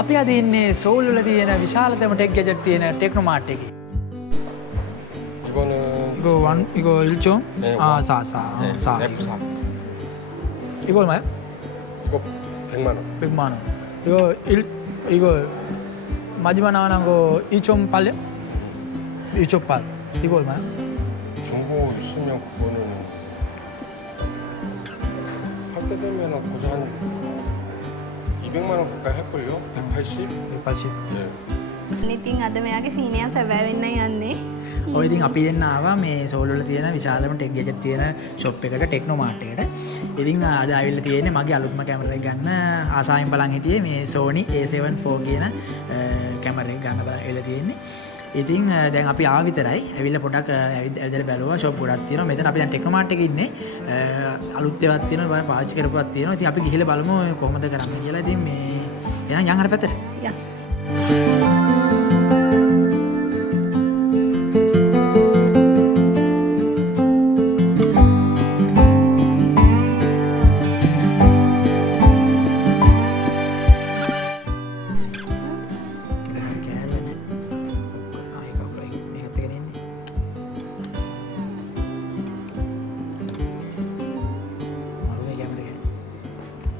අපි අද ඉන්නේ සෝල් වල තියෙන විශාලතම ටෙක් ගැජට් තියෙන ටෙක්නෝමාර්ට් එකේ. 이거 1종? 네, 아, 이거. 4. 네, 4. 이거 얼마야? 이거 100만 원. 100만 원. 이거 마지막 나가는 거 2.8요? 2.8. 이거 얼마야? 중고 있으면 그거는 할 때 되면은 고작 한 200만 원 가까이 할걸요? 180? 180. 네. ඉතින් අද මෙයාගේ සීනියන් සැබෑ වෙන්න යන්නේ. ඔය ඉතින් අපි දෙන්න ආවා මේ සෝල් වල තියෙන විශාලම ටෙක් ගැජට් තියෙන ෂොප් එකට ටෙක්නෝමාර්ට් එකට. ඉතින් අද ආවිල්ලා තියෙන්නේ මගේ අලුත්ම කැමරා එක ගන්න ආසාවෙන් බලන් හිටියේ මේ Sony A7 IV කියන කැමරා එක ගන්න බලන් ඉල තියෙන්නේ. ඉතින් දැන් අපි ආව විතරයි. ඇවිල්ලා පොඩක් ඇවිදලා බැලුවා ෂොප් ගොඩක් තියෙනවා. මෙතන අපි දැන් ටෙක්නෝමාර්ට් එකේ ඉන්නේ. අලුත් ඒවාක් තියෙනවා, පාවිච්චි කරපුවක් තියෙනවා. ඉතින් අපි ගිහිල්ලා බලමු කොහොමද කරන්නේ කියලා. ඉතින් මේ එහෙනම් යන් හර පැත්තට. යා.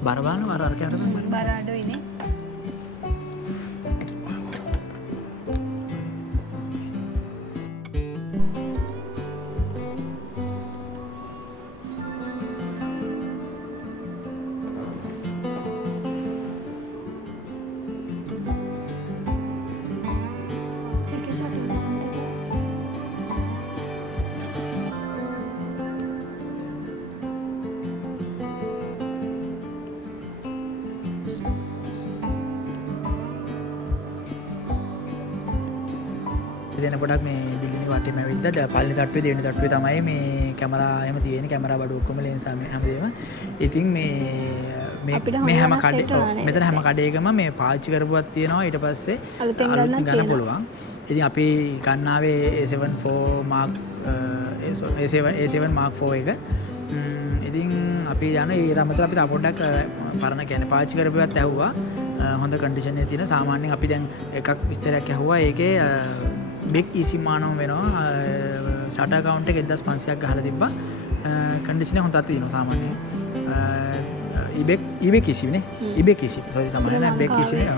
බරබාන වර අර කැමරෙන් බර අඩුයිනේ. දෙන පොඩක් මේ බිල්ඩින් එක වටේම ඇවිල්ලා පළවෙනි තට්ටුවේ දෙවෙනි තට්ටුවේ තමයි මේ කැමරා එහෙම තියෙන්නේ කැමරා බඩු ඔක්කොම ලෙන්ස් හැමදේම. ඉතින් මේ හැම කඩේ මෙතන හැම කඩේකම මේ පාවිච්චි කරපුවක් තියෙනවා. ඊට පස්සේ අලුතෙන් ගන්න පුළුවන්. ඉතින් අපි ගන්නාවේ A7 Mark A7 Mark 4 එක. ඉතින් අපි යන ඊට අමතරව අපි තව පොඩ්ඩක් පරණ කියන්නේ පාවිච්චි කරපුවත් ඇහුවා. හොඳ කන්ඩිෂන් එකේ තියෙන සාමාන්‍යයෙන් අපි දැන් එකක් විස්තරයක් ඇහුවා. ඒකේ බිග් ඊසි මානම වෙනවා. ෂටර් කවුන්ට් එක 1500ක් ගහලා තිබ්බා. කන්ඩිෂන් එක හොඳක් තියෙනවා සාමාන්‍යයෙන්. ඉබෙක් ඊසි නේ. ඉබෙක් ඊසි. සෝරි සමානයි නෑ ඉබෙක් ඊසි නේ.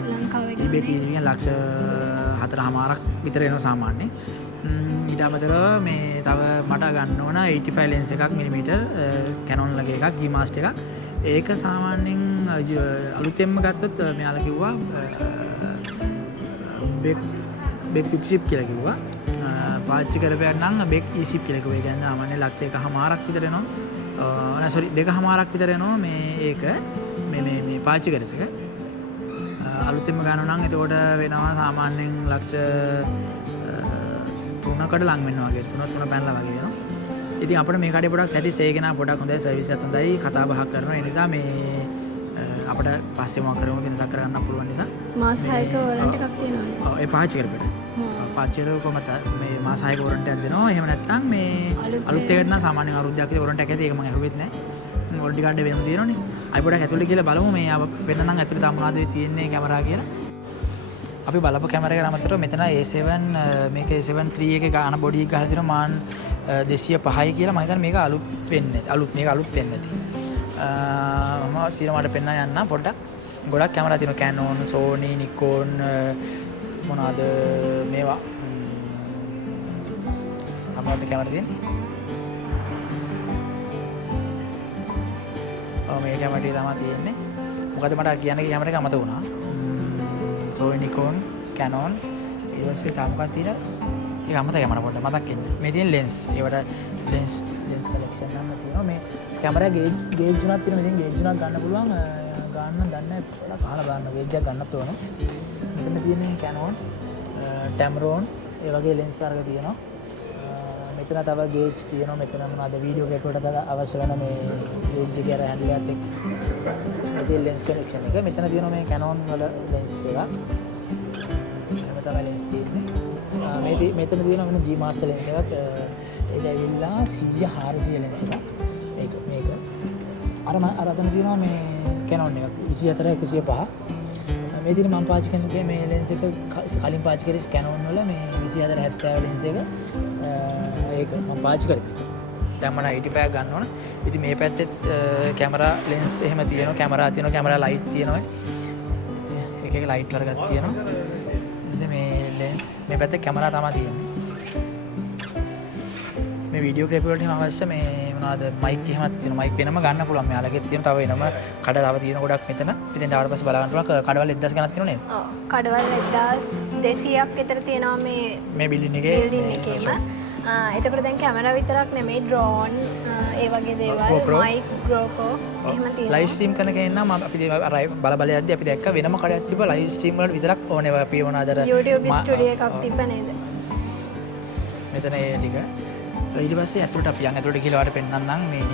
ඉබෙක් ඊසි කියන ලක්ෂ 4.5ක් විතර එනවා සාමාන්‍යයෙන්. ඊට අමතරව මේ තව මට ගන්න ඕන 85 ලෙන්ස් එකක් මිලිමීටර් Canon ලගේ එකක් G Master එකක්. ඒක සාමාන්‍යයෙන් අලුතෙන්ම ගත්තොත් මෙයාලා කිව්වා බෙක් පික්ෂිප් කියලා කිව්වා. පාවිච්චි කරපියක් නම් බෙක් ඊසිප් කියලා කිව්වා. ඒ කියන්නේ සාමාන්‍ය ලක්ෂ 1.5ක් විතර එනවා. නෑ සෝරි 2.5ක් විතර එනවා මේ ඒක මේ පාවිච්චි කරප එක. අලුතෙන්ම ගන්නවා නම් එතකොට වෙනවා සාමාන්‍යයෙන් ලක්ෂ 3කට ලං වෙනවා වගේ. 3 පැනලා වගේ වෙනවා. ඉතින් අපිට මේ කඩේ පොඩක් සැටිස් ඒ කෙනා පොඩක් හොඳයි සර්විස් එකත් හොඳයි කතා බහක් කරනවා. ඒ නිසා මේ අපිට පස්සේ මොකක් කරමු වෙනසක් කරගන්න පුළුවන් නිසා මාස 6ක වොරන්ට් එකක් තියෙනවා. ඔව් ඒ පාවිච්චි කරපිට. පාවිච්චි කරලා කොහමද මේ මාස 6ක වොරන්ට් එකක් දෙනවා. එහෙම නැත්නම් මේ අලුත් එකකට නම් සාමාන්‍යයෙන් අවුරුද්දක් විතර වොරන්ට් එකක් ඇති. ඒක මම අහුවෙත් නැහැ. වොරන්ටි කාඩ් එක වෙනම තියෙනවනේ. අපි පොඩක් ඇතුළේ ගිහලා බලමු මේ වෙන නම් ඇතුළේ තව මොනවද තියෙන්නේ කැමරා කියලා. අපි බලපු කැමරා එකට අමතරව මෙතන A7 මේක A7 III එකේ ගාන බොඩි එක ගහලා තියෙනවා මාන් 205යි කියලා. මම හිතන්නේ මේක අලුත් වෙන්නේ. මේක අලුත් වෙන්නේ නැති. මම මට පෙන්නන්න යන්න පොඩ්ඩක්. ගොඩක් කැමරා තියෙනවා Canon, Sony, Nikon මොනවාද මේවා. සමහරවිට කැමරා තියෙන්නේ. මේ කැමරා ටික තමයි තියෙන්නේ. මොකද මට කියන්න කැමරා එක අමතක වුණා. Sony, Nikon, Canon ඊට පස්සේ තව මොකක්ද තියෙන්නේ? ඒක අමතක කැමරා පොඩ්ඩක් මතක් වෙන්න. මේ තියෙන lens. ඒවට lens collection නම් තියෙනවා. මේ කැමරා ගේජ් උනක් තියෙනවා. ඉතින් ගේජ් උනක් ගන්න පුළුවන්. ගන්න දන්නේ පොඩක් අහලා බලන්න. ගේජ් එකක් ගන්නත් ඕන. මෙතන තියෙන්නේ Canon, Tamron ඒ වගේ lens වර්ග තියෙනවා. මෙතන තව ගේජ් තියෙනවා. මෙතන මොනවාද වීඩියෝ රෙකෝඩර් අවශ්‍ය වෙන මේ ගේජ් එකේ අර හැන්ඩල් එකත් එක්ක. මේ lens collection එක. මෙතන තියෙනවා මේ Canon වල lens එකක්. එහෙම තමයි lens තියෙන්නේ. මෙතන තියෙනවා වෙන G Master lens එකක්. ඒක ඇවිල්ලා 100 400 lens එකක්. මේක අර අතන තියෙනවා මේ Canon එකක් 24 105. මේ දින මම පාවිච්චි කරන මේ ලෙන්ස් එක කලින් පාවිච්චි කරේ Canon වල මේ 24-70 ලෙන්ස් එක ඒක මම පාවිච්චි කරේ. දැන් මම 85 ගන්න ඕන. ඉතින් මේ පැත්තෙත් කැමරා ලෙන්ස් එහෙම තියෙනවා, කැමරා තියෙනවා, කැමරා ලයිට් තියෙනවා. එක එක ලයිට් වර්ගයක් තියෙනවා. ඉතින් මේ ලෙන්ස් මේ පැත්තේ කැමරා තමයි තියෙන්නේ. මේ වීඩියෝ ක්ලිප් වලට අවශ්‍ය මේ මොනවාද මයික් එහෙමත් තියෙනවා. මයික් වෙනම ගන්න පුළුවන්. මෙයාලගෙත් තියෙන තව වෙනම කඩ තව තියෙන ගොඩක් මෙතන. ඉතින් ඊට පස්සේ බලා ගන්න පුළුවන් කඩවල 1000 ගණක් තියෙනව නේද? ඔව්. කඩවල 1200ක් විතර තියෙනවා මේ බිල්ඩින් එකේ. බිල්ඩින් එකේම. එතකොට දැන් කැමරා විතරක් නෙමෙයි ඩ්‍රෝන් ඒ වගේ දේවල් මයික් GoPro එහෙම තියෙනවා. ලයිව් ස්ට්‍රීම් කරන කෙනෙක් නම් අපි බල බල යද්දි අපි දැක්ක වෙනම කඩයක් තිබ්බා ලයිව් ස්ට්‍රීම් වලට විතරක් ඕනේ අපි මොනවාද අර YouTube ස්ටුඩියෝ එකක් තිබ්බ නේද? මෙතන ඒ ටික ඊට පස්සේ ඇතුළට අපි යන් ඇතුළට ගිහලා වාට පෙන්නන්නම් මේ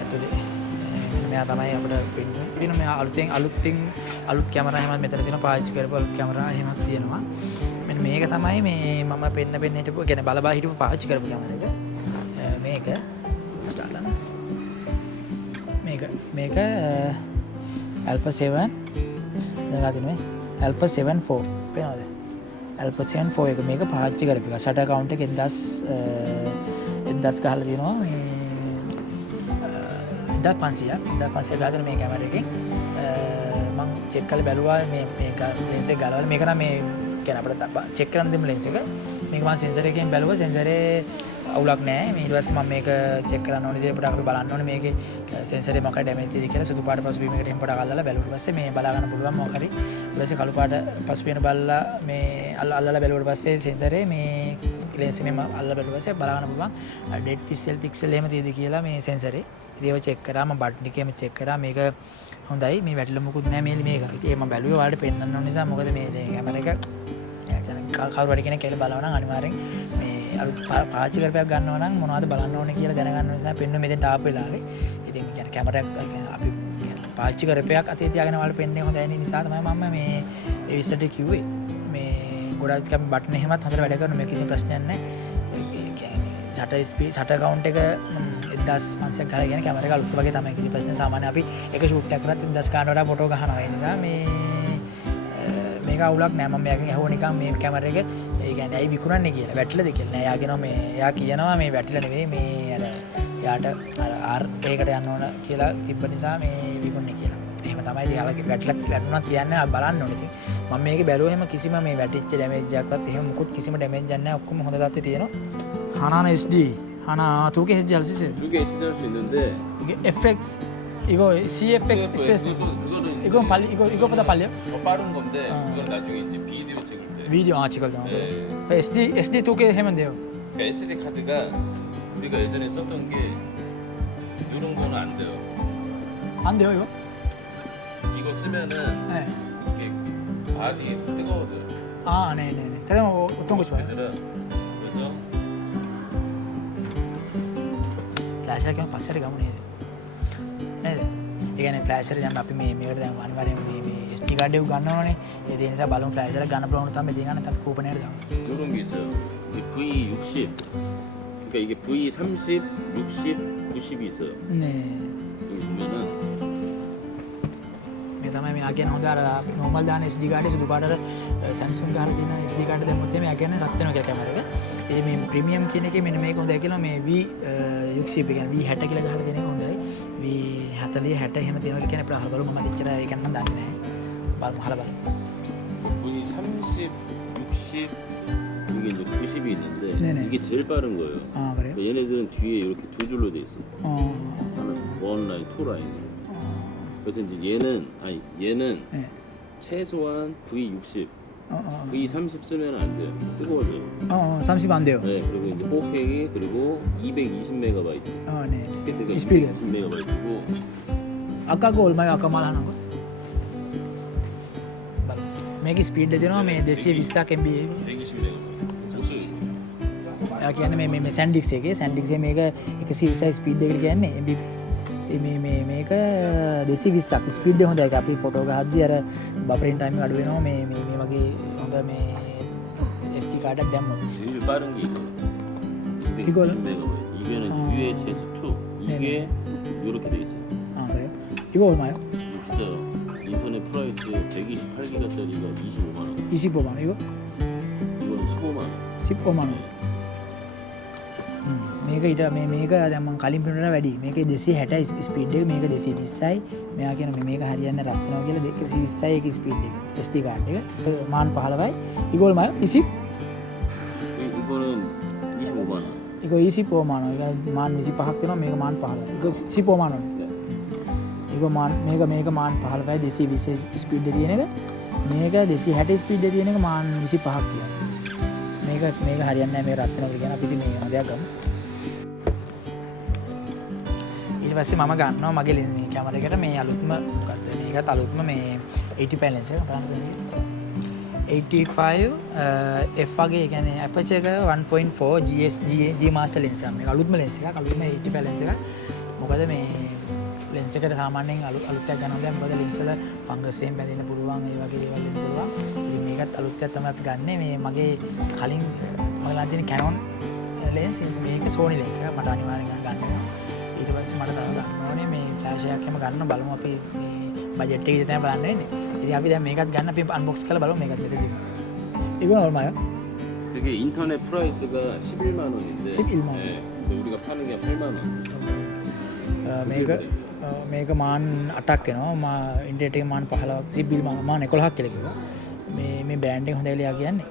ඇතුළේ මෙයා තමයි අපිට පෙන්වන්නේ. ඉතින් මෙයා අලුත් කැමරා එහෙමත් මෙතන තියෙනවා පාවිච්චි කරපු අලුත් කැමරා එහෙමත් තියෙනවා. මෙන්න මේක තමයි මේ මම පෙන්න හිටපු කියන්නේ බල හිටපු පාවිච්චි කරපු කැමරා එක. මේක මේක Alpha 7 දැන් ගන්න Alpha 7 4 පේනවද? Alpha 7 4 එක මේක පාවිච්චි කරපු එක. ෂටර් කවුන්ට් එක 1000 ගහලා තියෙනවා. මේ 1500 ගාගෙන මේ කැමරා එකෙන් මම චෙක් කරලා බැලුවා මේක ලෙන්ස් එක ගලවලා මේක නම් මේ කියන අපිට චෙක් කරන්න දෙමු ලෙන්ස් එක. මේක මම සෙන්සර් එකෙන් බැලුවා සෙන්සරේ අවුලක් නැහැ. ඊට පස්සේ මම මේක චෙක් කරන්න ඕනේ විදිහට අපි බලන්න ඕනේ මේකේ සෙන්සරේ මොකක්ද ඩැමේජ් එකද කියලා සුදු පාට පසුබිමකට එහෙම පොඩක් අල්ලලා බැලුවට පස්සේ මේ බලා ගන්න පුළුවන් මොකක් හරි. ඊට පස්සේ කළු පාට පසුබිම බලලා මේ අල්ලලා බැලුවට පස්සේ සෙන්සරේ මේ ලෙන්ස් එකෙන් අල්ලලා බැලුවට පස්සේ බලා ගන්න පුළුවන් ඩෙඩ් පික්සල් එහෙම තියෙද කියලා මේ සෙන්සරේ. ඉතින් ඒක චෙක් කරා මම බටන් එකේම චෙක් කරා මේක හොඳයි මේ වැටිලා මොකුත් නැහැ මේක. ඒක මම බැලුවේ ඔයාලට පෙන්නන්න ඕන නිසා මොකද මේ කැමරා එක කවුරු හරි කෙනෙක් කියලා බලනවා නම් අනිවාර්යෙන් මේ පාවිච්චි කරපයක් ගන්නවා නම් මොනවද බලන්න ඕනේ කියලා දැනගන්න නිසා පෙන්නුව මෙතෙන්ට ආපු වෙලාවේ. ඉතින් කියන්නේ කැමරාවක් අපි පාවිච්චි කරපයක් අතේ තියාගෙන ඔයාලට පෙන්න්නේ හොඳයි නිසා තමයි මම මේ ඒ විස්තරට කිව්වේ. මේ ගොඩක් අපි බටන් එහෙමත් හොඳට වැඩ කරනවා මේ කිසි ප්‍රශ්නයක් නැහැ. ඒ කියන්නේ ෂටර් කවුන්ට් එක 1500ක් ගහලා කියන කැමරා එක අලුත් වගේ තමයි කිසි ප්‍රශ්නයක් සාමාන්‍ය අපි එක ෂූට් එකක් කරත් 1000 ගන්න වඩා ෆොටෝ ගන්නවා. ඒ නිසා මේක අවුලක් නෑ. මම එයාගෙන් අහුවා නිකන් මේ කැමරා එක ඒ කියන්නේ ඇයි විකුණන්නේ කියලා. වැටිලාද කියලා. නෑ එයාගෙනවා මේ එයා කියනවා මේ වැටිලා නෙවෙයි මේ අර එයාට අර ඒකට යන්න ඕන කියලා තිබ්බ නිසා මේ විකුණන්නේ කියලා. එහෙම තමයි ඉතින් යාළුවා වැටුණා කියන්නේ බලන්න ඕනේ. ඉතින් මම මේක බැලුවා එහෙම කිසිම මේ වැටිච්ච ඩැමේජ් එකක්වත් එහෙම මුකුත් කිසිම ඩැමේජ් එකක් නැහැ. ඔක්කොම හොඳ තත්ත්වයේ තියෙනවා. 하나는 SD. 하나 2개 SD 할 수 있어요. 2개 SD 할 수 있는데 이게 FX 이거 CFX 스페이스. 이건 빨리 이거보다 빨리요? 더 빠른 건데 그건 나중에 이제 비디오 찍을 때 비디오 찍을 때. 네. SD 2개 하면 돼요. 그러니까 SD 카드가 우리가 예전에 썼던 게 이런 거는 안 돼요. 안 돼요 이거? 이거 쓰면은 네. 이게 바디 뜨거워져요. 아, 네네네. 그럼 어떤 거 좋아요? 얘들은 그래서 flasher එකම පස්සට ගමු නේද? නේද? ඒ කියන්නේ ෆ්ලෑෂර් දැන් අපි මේකට දැන් අනිවාර්යයෙන් මේ SD කාඩ් එක ගන්න ඕනේ. ඒ නිසා බලමු ෆ්ලෑෂර් එක ගන්න පුළුවන් තමයි මේ ගන්න අපි කූපනයට දාමු. 이런 게 있어요. 이게 V60 그러니까 이게 V30, 60, 90이 있어요. 네. 여기 보면은 මේ තමයි මෙයා කියන හොඳ අර normal දාන SD කාඩේ සුදු පාටට Samsung ගහලා තියෙන SD කාඩ දැම්මොත් එමේ මෙයා කියන්නේ රත් වෙනවා කියලා කැමරා එක. ඉතින් මේ ප්‍රීමියම් කියන එකේ මෙන්න මේක හොඳයි කියලා මේ V60 කියන්නේ V60 කියලා ගහලා තියෙන එක හොඳයි. V40 60 එහෙම තියෙනවා කියලා කියන්නේ අපිට අහලා බලමු. මම එච්චර ඒක නම් දන්නේ නැහැ. බලමු අහලා බලමු. V30, 60 이게 이제 90이 있는데 네네. 이게 제일 빠른 거예요. 아 그래요? 그러니까 얘네들은 뒤에 이렇게 두 줄로 돼 있어요. 하나 원 라인, 투 라인. 그래서 이제 얘는 네. 최소한 V60, V30 쓰면 안 돼요. 뜨거워져요. 30 안 돼요. 네, 그리고 이제 4K 그리고 220MB 네. 스피드가 스피드. 220MB고 아까 거 얼마예요? 아까 말하는 거? මේක ස්පීඩ් එක දෙනවා මේ 220ක් MB 120MB. 장수 එයා කියන්නේ මේ සැන්ඩික්ස් එකේ මේක 120යි ස්පීඩ් එක කියන්නේ Mbps මේක 220ක් ස්පීඩ් එක හොඳයි. ඒක අපි ෆොටෝ ගහද්දී අර බෆරින් ටයිම් එක අඩු වෙනවා මේ වගේ හොඳ මේ SD කාඩයක් දැම්මොත්. 제일 빠른 게 이거. 290MB. 이거는 UHS-2. 이게 이렇게 돼 있어요. 아 그래요? 이거 얼마요? 비싸요. 인터넷 프라이스 렌스 128기가짜리가 25만 원. 25만 원. 이거 이거는 15만 원. 15만 원. මේක ඊට මේක දැන් මම කලින් පෙන්නුනා වැඩි. මේකේ 260 ස්පීඩ් එක, මේක 220යි. මෙයා කියන මේක හරියන්නේ රත් වෙනවා කියලා 220යි එක ස්පීඩ් එක. SD කාඩ් එක. මාන් 15යි. 이걸 말 20 이거는 25만 원. 이거 25만 원. 이거 만 25ක් වෙනවා. මේක මාන් 15. 이거 15만 원. 네. 이거 මාන් මේක මාන් 15යි 220 ස්පීඩ් එක තියෙන එක. මේක 260 ස්පීඩ් එක තියෙන එක මාන් 25ක් කියනවා. මේක හරියන්නේ නැහැ මේ රත් වෙනවා කියලා කියන අපි ඉතින් මේ දෙයක් ගමු. ඊට පස්සේ මම ගන්නවා මගේ මේ කැමරා එකට මේ අලුත්ම මොකද්ද මේකත් අලුත්ම මේ 85 ලෙන්ස් එක බලන්න 85 f වගේ ඒ කියන්නේ aperture එක 1.4 G master lens එක මේක අලුත්ම ලෙන්ස් එකක් අලුත්ම 85 ලෙන්ස් එකක් මොකද මේ ලෙන්ස් එකට සාමාන්‍යයෙන් අලුත් එකක් ගන්නවා දැන් මොකද ලෙන්ස් වල ෆංගස් එකෙන් බැඳෙන්න පුළුවන් ඒ වගේ දේවල් වෙන්න පුළුවන් ඉතින් මේකත් අලුත් එකක් තමයි අපි ගන්නෙ මේ මගේ කලින් මම ළඟ තියෙන Canon ලෙන්ස් මේක Sony ලෙන්ස් එකක් මට අනිවාර්යෙන් ගන්න වෙනවා ඊට පස්සේ මට තව ගන්න ඕනේ මේ ෆ්ලෑෂ් එකක් එහෙම ගන්න බලමු අපි මේ බජට් එක විතර තමයි බලන්න වෙන්නේ. ඉතින් අපි දැන් මේකත් ගන්න අපි අන්බොක්ස් කරලා බලමු මේකත් මෙතනදී. 이건 얼마야? 되게 인터넷 프라이스가 11만 원인데 11만 원. 네, 근데 우리가 파는 게 8만 원. මේක මාන් 8ක් වෙනවා. මා ඉන්ටර්නෙට් එකේ මාන් 15ක් zip bill මාන් 11ක් කියලා කිව්වා. මේ බ්‍රෑන්ඩ් එක හොඳයි කියලා කියන්නේ.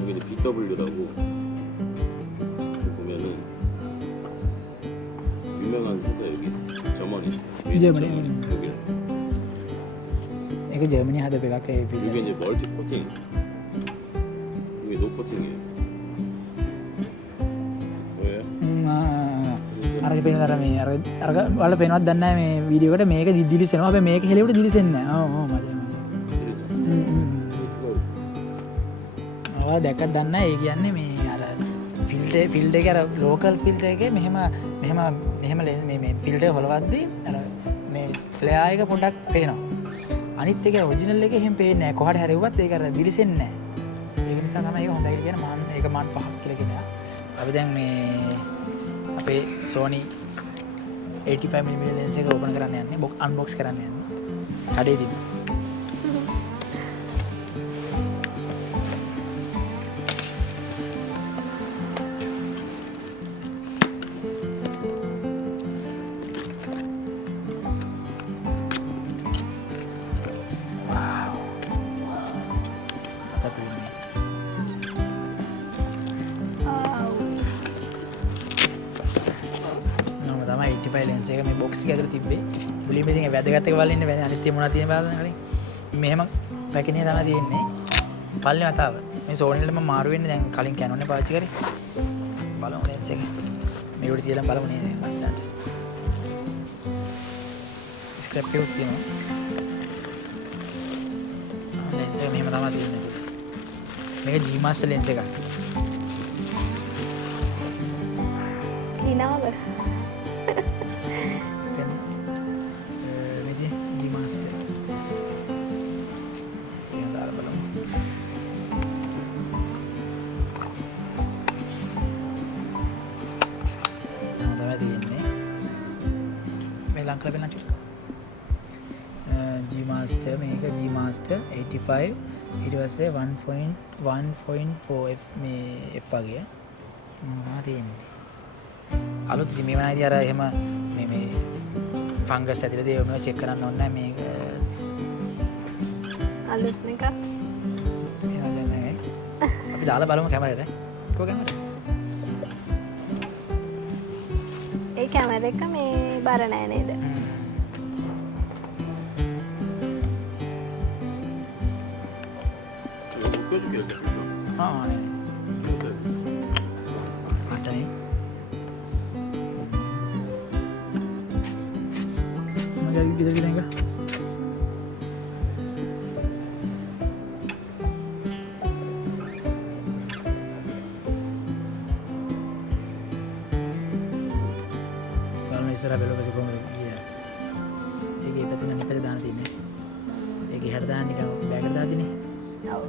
여기는 BW라고 보면은 유명한 회사 여기 저머니 저머니. 여기 ඒක ජර්මනි හදපු එකක් ඒ 이게 이제 멀티 코팅 이게 노 코팅이에요. 왜? අර පේන අර මේ අර වල පේනවත් දන්නේ නැහැ මේ වීඩියෝ එකට මේක දිලිසෙනවා. හැබැයි මේක හෙලෙවට දිලිසෙන්නේ නැහැ. ඔව් මම දැක්කත් දන්න ඒ කියන්නේ මේ අර ෆිල්ඩ් එක අර ලෝකල් ෆිල්ඩ් එකේ මෙහෙම මේ ෆිල්ඩ් එක හොලවද්දී අර මේ ෆ්ලෙයා එක පොඩ්ඩක් පේනවා. අනිත් එක ඔරිජිනල් එක එහෙම පේන්නේ නැහැ. කොහට හැරෙව්වත් ඒක අර දිලිසෙන්නේ නැහැ. ඒක නිසා තමයි ඒක හොඳයි කියලා කියන්නේ මාන් ඒක මාන් 5ක් කියලා කියනවා. අපි දැන් මේ අපේ Sony 85mm ලෙන්ස් එක ඕපන් කරන්න යන්නේ. අන්බොක්ස් කරන්න යන්නේ. කඩේදී ලෙන්ස් එක මේ බොක්ස් එක ඇතුළේ තිබ්බේ. මුලින්ම ඉතින් වැදගත් එක බලන්න බෑනේ. අනිත් ඒ මොනවද තියෙන බලන්න කලින්. මෙහෙම පැකිනේ තමයි තියෙන්නේ. පල්ලේ වතාව. මේ Sony වල මම මාරු වෙන්නේ දැන් කලින් Canon එක පාවිච්චි කරේ. බලමු ලෙන්ස් එක. මේ උඩ තියලා බලමු නේද ලස්සනට. ස්ක්‍රැප් එකක් තියෙනවා. ලෙන්ස් එක මෙහෙම තමයි තියෙන්නේ. මේක G master ලෙන්ස් එකක්. හිනාව G master මේක G master 85 ඊට පස්සේ 1.4 f මේ f වගේ මොනවා තියෙන්නේ අලුත් ඉතින් මේ වනායිදී අර එහෙම මේ ෆංගස් ඇතිලා දේ ඔන්න චෙක් කරන්න ඕනේ නැහැ මේක අලුත් එකක් අපි දාලා බලමු කැමරේට කො කැමරේ ඒ කැමරා එක මේ බර නෑ නේද 껴줄게 이렇게 네. 맞다니. මගේ ගිදගෙන එක. බලන්න ඉස්සර බැලුවපස්සේ කොහොමද ගියා. ඒකේ පැත්තෙන් අනිත් පැත්තේ දාන්න තියෙන්නේ. ඒකේ හැට දාන්න නිකන් බෑග් එකට දාදිනේ. ඔව්.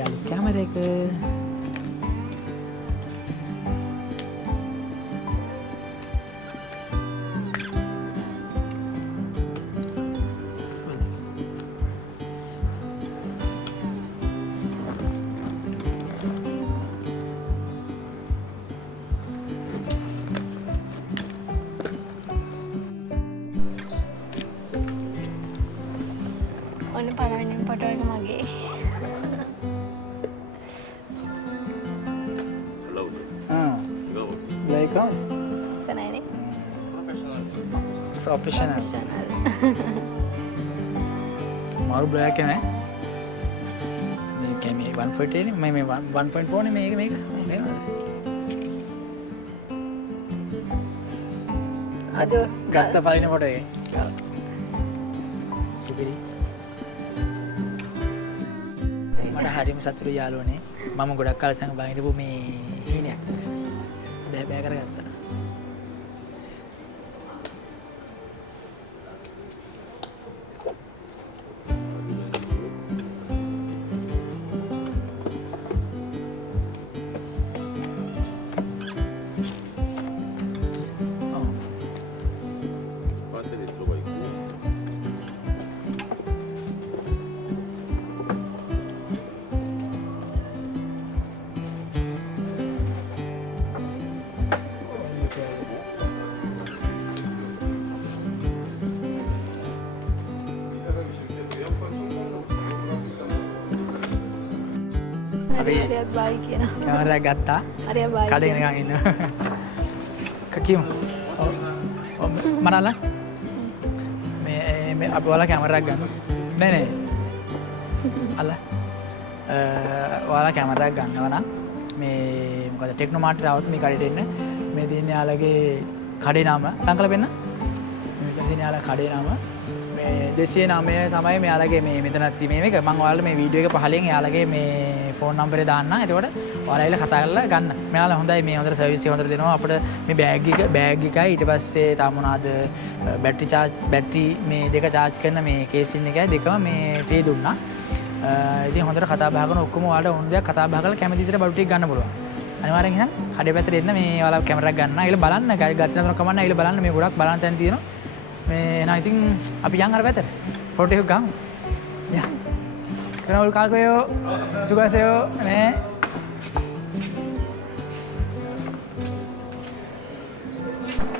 අපේ අලුත් කැමරා එක. ඔන්න පළවෙනිම ෆොටෝ එක මගේ. Like ඉස්සනයිනේ. professional. channel. මාරු බ්ලැක් එක නෑ. මේක මේ 1.8 නේ මේ 1.4 නේ මේක මේක. අද ගත්ත පලින ෆොටෝ එක. සුපිරි. මට හරිම සතුටුයි යාළුවනේ. මම ගොඩක් කාල සංග බහිනපු මේ හීනයක්. බෑ කරගත්තා. 배터리 들어가 있고. හරි හරියක් බයි කියනවා. කැමරාවක් ගත්තා. හරිය බයි. කඩේ නිකන් ඉන්න. කකියමු. මනලා මේ අපි ඔයාලා කැමරාවක් ගන්න. නෑ අල්ල. ඔයාලා කැමරාවක් ගන්නවා නම් මේ මොකද ටෙක්නෝ මාර්ට් එක આવුත් මේ කඩේට එන්න. මේ දින්නේ යාළගේ කඩේ නම ලංකල වෙන්න. මේ දින්නේ යාළගේ කඩේ නම මේ 209 තමයි මෙයාලගේ මේ මෙතන තියෙන මේක. මම ඔයාලට මේ වීඩියෝ එක පහලින් එයාලගේ මේ ෆෝන් නම්බරේ දාන්න. එතකොට ඔයාලා ඇවිල්ලා කතා කරලා ගන්න. මෙයාලා හොඳයි මේ හොඳට සර්විස් එක හොඳට දෙනවා. අපිට මේ බෑග් එකයි ඊට පස්සේ තාම මොනවාද බැටරි මේ දෙක charge කරන මේ කේසින් එකයි දෙකම මේ ෆ්‍රී දුන්නා. ඉතින් හොඳට කතා බහ කරන ඔක්කොම ඔයාලට ඕන දෙයක් කතා බහ කරලා කැමති විදිහට බඩු ටික ගන්න පුළුවන්. අනිවාර්යෙන් එහෙනම් කඩේ පැත්තට එන්න මේ ඔයාලා කැමරාවක් ගන්න. ඇවිල්ලා බලන්න. ගත්තන තර කමන්න ඇවිල්ලා බලන්න මේ ගොඩක් බලන්න තැන් තියෙනවා. මේ එහෙනම් ඉතින් අපි යන් අර පැත්තට ෆොටෝ එක ගමු. යා. Kenal kagoyo. Sugaseyo. නේ.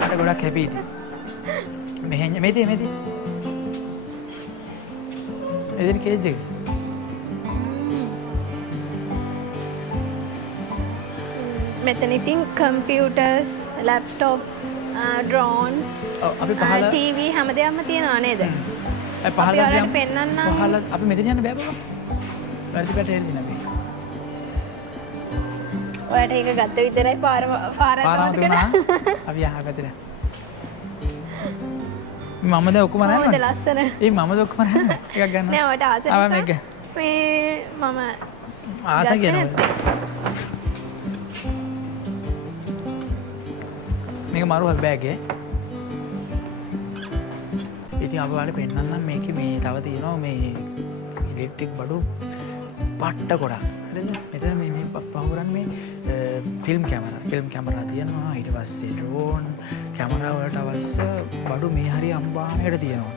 අර ගොඩක් හැපි ඉතින්. මෙහෙන් මේදී. එදින කේජ් එක. මෙතන ඉතින් කම්පියුටර්ස්, ලැප්ටොප්, ඩ්‍රෝන්, අපි පහල TV හැමදේම තියෙනවා නේද? පහල ඔයාලට පෙන්නන්නම්. පහල අපි මෙතන යන්න බෑ බබා. වැඩි පැට එන්නේ නැහැ. ඔයාලට ඒක ගත්ත විතරයි පාරම තුනා. අපි යහ පැත්තට. මම දැන් ඔක්කොම කොහොමද නැහැ. ලස්සන? ඒ මම දැන් ඔක්කොම නැහැ. එකක් ගන්න. නෑ ඔයාලට ආස ආවා නිසා. මේක. මේ මම ආස කියනවා. මේක මරු බෑග් එක. ඉතින් අපි ඔයාලට පෙන්නන්නම් මේකේ මේ තව තියෙනවා මේ ඉලෙක්ට්‍රික් බඩු පට්ට ගොඩක්. හරිද? මෙතන මේ පහුරන් මේ ෆිල්ම් කැමරා තියෙනවා. ඊට පස්සේ ඩ්‍රෝන් කැමරා වලට අවශ්‍ය බඩු මේ හරිය අම්බානකට තියෙනවා.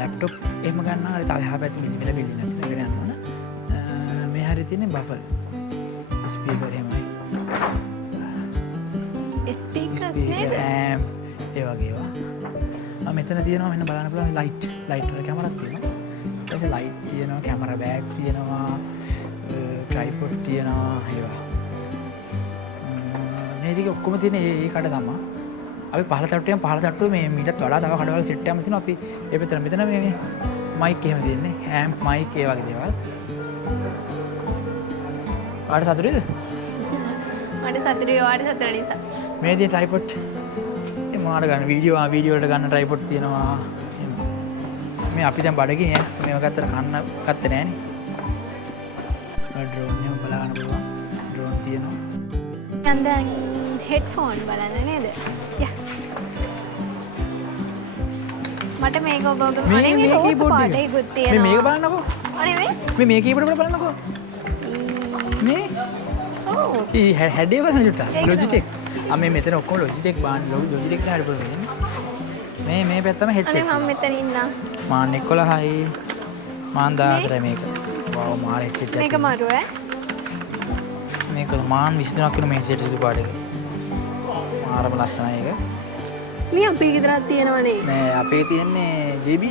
ලැප්ටොප් එහෙම ගන්නවා. හරි තව එහා පැත්තේ මිලි නැති දෙකට යනවා. මේ හරිය තියෙන්නේ බෆර්. ස්පීකර් එහෙමයි. ස්පීකර්ස් නේද? ඒ වගේ ඒවා. මෙතන තියෙනවා මෙන්න බලන්න පුළුවන් ලයිට් වල කැමරාවක් තියෙනවා. ඊට පස්සේ ලයිට් තියෙනවා, කැමරා බෑග් තියෙනවා, ට්‍රයිපොඩ් තියෙනවා ඒවා. මේ ටික ඔක්කොම තියෙන ඒ කඩ තමයි. අපි පහළ තට්ටුවේ මේ මීටත් වඩා තව කඩවල සෙට් එකක් තියෙනවා. අපි ඒ පැත්තට මෙතන මේ මයික් එහෙම තියෙන්නේ. ඇම්ප් මයික් ඒ වගේ දේවල්. ඔයාලට සතුටුද? මට සතුටුයි ඔයාලට සතුටු නිසා. මේ තියෙන ට්‍රයිපොඩ් මොනවාට ගන්න වීඩියෝ වලට ගන්න ට්‍රයිපොඩ් තියෙනවා. මේ අපි දැන් බඩගිනේ මේව ගත්තට කන්න ගත්තේ නෑනේ. ඩ්‍රෝන් එක බලා ගන්න පුළුවන්. ඩ්‍රෝන් තියෙනවා. දැන් හෙඩ්ෆෝන් බලන්න නේද? යා. මට මේක ඔබ මේ අනේ මේ මේ රෝස කීබෝඩ් පාටේකුත් එක මේ මේක තියෙනවා. බලන්නකෝ අනේ මේ කීබෝඩ් එක බලන්නකෝ මේ ඔව්. කී හැඩේ බලන්න ඒක ජුට්ටා තමයි. ලොජිටෙක් මේ මෙතන ඔක්කොම ලොජිටෙක් බාන් ලොජිටෙක් නේ හරිපුර වෙන්නේ මේ පැත්තම අනේ හෙඩ්සෙට් මම මෙතන ඉන්නම්. මාන් 11යි මාන් 14යි මේක වව් මාන් හෙඩ්සෙට් මේක මරු ඈ. මේක මාන් 23ක් වෙන මේ හෙඩ්සෙට් එක පාඩේ මාරම ලස්සනයි ඒක මේ අපි විතරක් තියෙනවනේ. නෑ අපේ තියෙන්නේ JB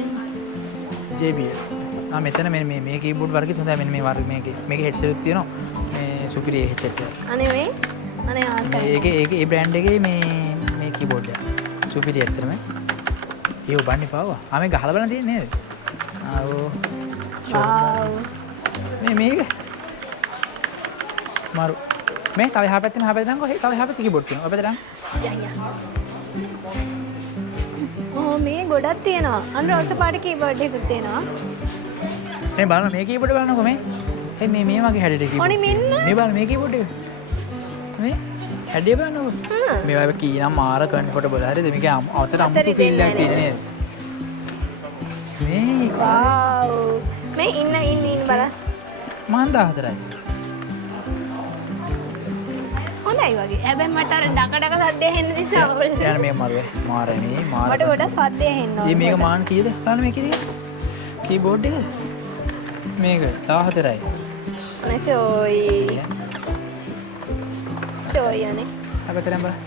මෙතන මේ කීබෝඩ් වර්ගෙත් හොඳයි මෙන්න මේ වර්ග මේක හෙඩ්සෙට් එකක් තියෙනවා මේ සුපිරි හෙඩ්සෙට් එක අනේ මේ අනේ ආසයි. ඒකේ ඒ බ්‍රෑන්ඩ් එකේ මේ කීබෝඩ් එක සුපිරි ඇත්තටම ඒ ඔබන්නේ පාවා මේ ගහලා බලන්න තියෙන්නේ නේද වව්. මේක මාරු මේ තව එහා පැත්තේ කොහේ තව එහා පැත්තේ කීබෝඩ් තියෙනවා අපිට නම් මේ ගොඩක් තියෙනවා. අන්න රෝස පාට කීබෝඩ් එකකුත් තියෙනවා. මේ බලන්න මේ කීබෝඩ් එක බලන්නකෝ මේ වගේ හැඩේ කීබෝඩ් ඔනේ මෙන්න. මේ බලන්න මේ කීබෝඩ් එක මේ හැඩේ බලන්නකෝ මේවා කී නම් මාර කන්ෆර්ටබල් හරිද මේක අවතර අමුතු ෆීල් එකක් තියෙන නේද මේ වව්. මේ ඉන්න බලන්න. මාන් 14යි හොඳයි වගේ. හැබැයි මට අර ඩක සද්දය හෙන්න නිසා යන මේ මාරේ මට ගොඩක් සද්දය හෙන්න ඕනේ. මේක මාන් කීයද බලන්න මේකේ කීබෝඩ් එක මේක 14යි අනේ ෂෝයි. ෂෝයි අනේ. අපිට නම් බලන්න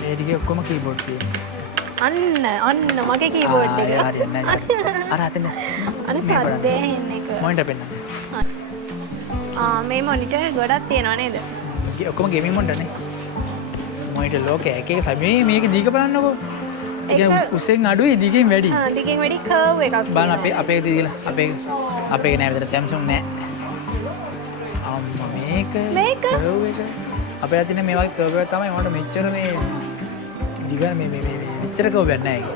මේ ටිකේ ඔක්කොම කීබෝඩ් තියෙනවා අන්න මගේ කීබෝඩ් එක. හරියන්නේ නැහැ අර හතෙන් අනේ සද්දය හෙන්න එක. මොනිටර් පෙන්න මේ මොනිටර් ගොඩක් තියෙනවා නේද? ඔක්කොම ගේමින් මොනිටර් නේ මොනිටර් ලෝකේ එක එක සමේ මේක දීක බලන්නකෝ ඒ කියන්නේ උසෙන් අඩුයි දිගෙන් වැඩි දිගෙන් වැඩි කර්ව් එකක් බලන්න අපේ දීලා අපේ නෑ මෙතන Samsung නෑ අම්මා මේක කර්ව් එක අපේ අතින් මේ වගේ කර්ව් එක තමයි මට මෙච්චර මේ දිග මේ මෙච්චර කර්ව් එකක් නෑ ඒක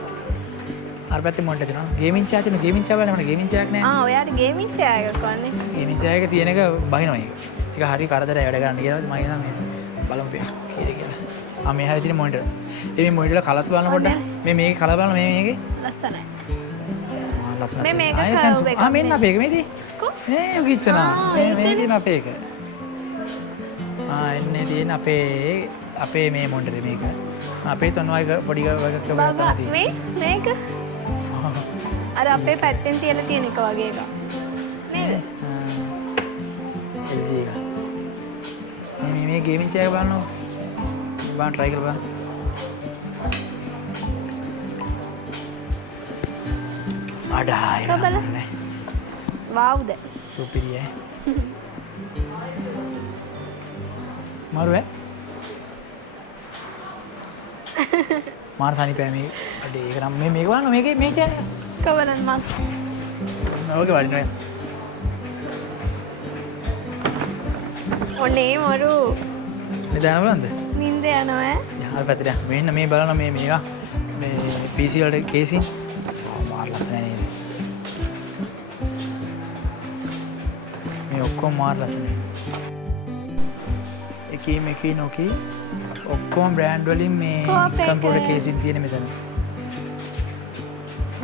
අර පැත්තේ මොනිටර් තියෙනවා ගේමින් චෙයා තියෙනවා ගේමින් චෙයා බලන්න මට ගේමින් චෙයාක් නෑ ඔයාට ගේමින් චෙයා එකක් වන්නේ ගේමින් චෙයා එක තියෙන එක බහිනවා ඒක හරි කරදරයි වැඩ ගන්න කියලා මම හිතනවා මේ බලමු කීයද කියලා මේ හැදි තියෙන මොනිටර් මේ මොනිටර් කලර්ස් බලන්න පොඩ්ඩක් මේකේ කලර් බලන්න මේකේ ලස්සනයි ලස්සනයි මේක කර්ව් එකක් මෙන්න අපේ එක මේ තියෙන්නේ මේ යකිච්චනා මේ තියෙන අපේ එක එන්නේ තියෙන අපේ මේ මොනිටර් මේක අපේ තොන්වයි පොඩි වර්ගයක් බබා මේක අර අපේ පැත්තෙන් තියෙන එක වගේ එකක් නේද LG එක මේ ගේමින් චෙයා එක බලන්න බලන්න try කරලා අඩායි බලන්න වව්ද සුපිරිය මාරු මාර සනීපයි මේ අඩේ ඒක නම් මේක බලන්න මේ චෙයා කවරන් මත් ඕකේ වඩිනවා ඔන්නේ මරු නිදාන බලන්නද නින්ද යනවා යාර පැත්තට මෙන්න මේ බලන්න මේවා මේ PC වලට කේසින් මාර ලස්සනයි නේද මේ ඔක්කොම මාර ලස්සනයි එකී නොකී ඔක්කොම බ්‍රෑන්ඩ් වලින් මේ කම්පියුටර් කේසින් තියෙන මෙතන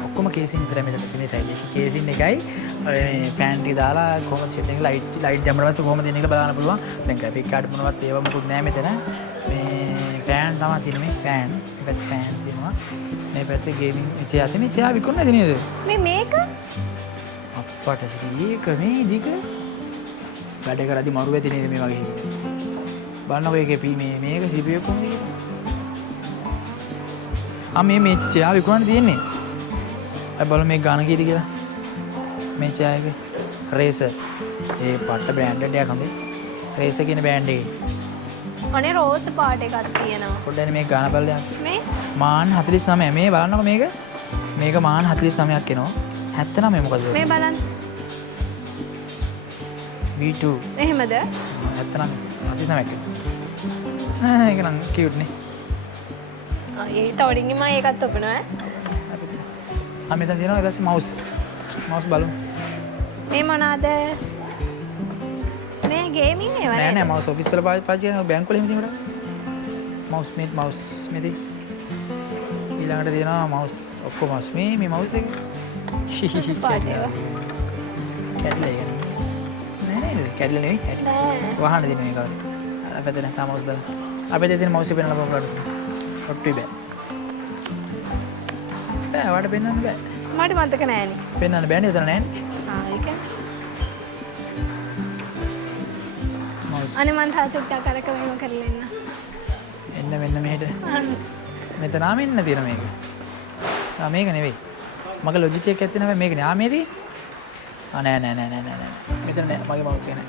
ඔක්කොම කේසින් විතරයි මෙතන මේ සයිඩ් එකේ කේසින් එකයි ෆෑන් ටික දාලා කොහොමද සෙට් එක ලයිට් දැම්මම පස්සේ කොහොමද දෙන එක බලන්න පුළුවන් දැන් ග්‍රැෆික් කාඩ් මොනවත් ඒව මොකුත් නැහැ මෙතන මේ ෆෑන් තමයි තියෙන්නේ මේ ෆෑන් මේ පැත්තේ ෆෑන් තියෙනවා මේ පැත්තේ ගේමින් චෙයා තියෙන මේ චෙයා විකුණන්නේ නේද මේක අප්පට සිටියේක මේ දිග වැඩ කරද්දි මරු වෙති නේද මේ වගේ බලන්නකො ඒකේ මේක CPU කොහොමද මේ චෙයා විකුණන්න තියෙන්නේ අය බලමු මේ ගාන කීයද කියලා මේ චෙයා එක රේසර් ඒ පට්ට බ්‍රෑන්ඩඩ් එකක් හොඳේ රේසර් කියන බ්‍රෑන්ඩ් එකේ අනේ රෝස් පාට එකක් තියෙනවා පොඩ්ඩක් මේ ගාන බලන්න මේ මාන් 49 මේ බලන්නකො මේක මාන් 49ක් එනවා 79 මොකද මේ බලන්න V2 එහෙමද 49ක් ඒක නම් කියුට් නේ ඒ තවඩින්ගේ මම ඒකත් ඔපනවා මෙතන තියෙනවා ඊට පස්සේ මවුස් බලමු මේ මොනවාද මේ ගේමින් ඒවා නෑ මවුස් ඔෆිස් වල පාවිච්චි කරන බැංකුවල එහෙම තියෙනවා මවුස් මේත් මවුස් මේදී ඊළඟට තියෙනවා මවුස් ඔක්කොම මවුස් මේ මවුස් එක සුදු පාට ඒවා. කැඩලා ඒක නෑ නේද කැඩලා නෙවෙයි නෑ. වහන්න දෙන මේක අර පැත්තේ නැත්නම් මවුස් බලන්න අපේ දෙන මවුස් එක පෙන්නලා බලන්න ඔට්ටුයි බෑ වට පෙන්වන්න බෑ මට මතක නෑනේ. පෙන්වන්න බෑනේ එතන නෑනේ ඒක. මවුස් අනේ මං තා චුට්ටක් අරක මෙහෙම කරලා එන්න. එන්න මෙන්න මෙහෙට මෙතන මෙන්න තියෙන මේක මේක නෙවෙයි මගේ ලොජිටෙක් එකක් තියෙනවා මේක නේ මේදී නෑ මෙතන නෑ මගේ මවුස් එක නෑ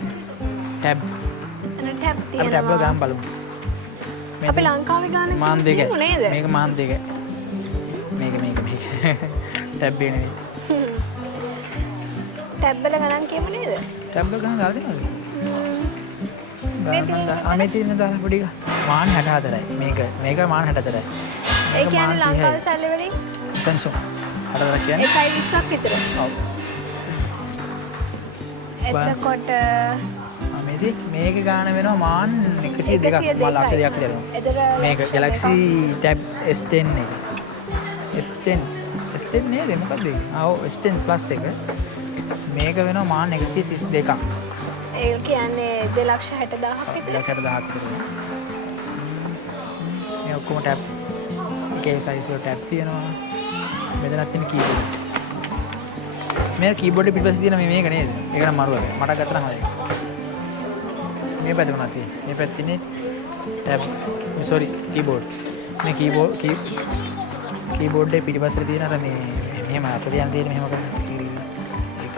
ටැබ් අනේ ටැබ් අපි ටැබ් එක තියෙනවා. ගන්න බලමු අපි ලංකාවේ ගාන මාන් දෙකයි නේද? මේක මාන් දෙකයි මේක ටැබ් එක නෙවෙයි ටැබ් වල ගණන් කියමු නේද? ටැබ් එක ගන්න දාලා තියෙනවද මේ තියෙන මේ තියෙන දාලා පොඩි එක මාන් 64යි මේක මාන් 64යි ඒ කියන්නේ ලංකාවේ සල්ලි වලින් Samsung 64ක් කියන්නේ 1.20ක් විතර. ඔව් එතකොට මේක ගාන වෙනවා මාන් 102ක් මම ලක්ෂ 2ක් දෙනවා එතකොට මේක Galaxy Tab S10 එක S10 නේද මොකක්ද ඒක? ඔව් S10 Plus එක මේක වෙනවා මාන් 132ක් ඒ කියන්නේ 2,60,000ක් විතර. 1,60,000ක් විතර මේ ඔක්කොම ටැබ් එකේ සයිස් වල ටැබ් තියෙනවා මෙතනත් තියෙන කීබෝඩ් මේ කීබෝඩ් එක පිටපස්සේ තියෙන මේක නේද ඒක නම් මරුවද මට ගත්තා නම් හරියි මේ පැත්තේ මොනවද තියෙන්නේ මේ පැත්තේ තියෙන්නේ ටැබ් සෝරි කීබෝඩ් මේ කීබෝඩ් එකේ පිටපස්සේ තියෙන අර මේ මෙහෙම අත තියන මෙහෙම කරන ඒක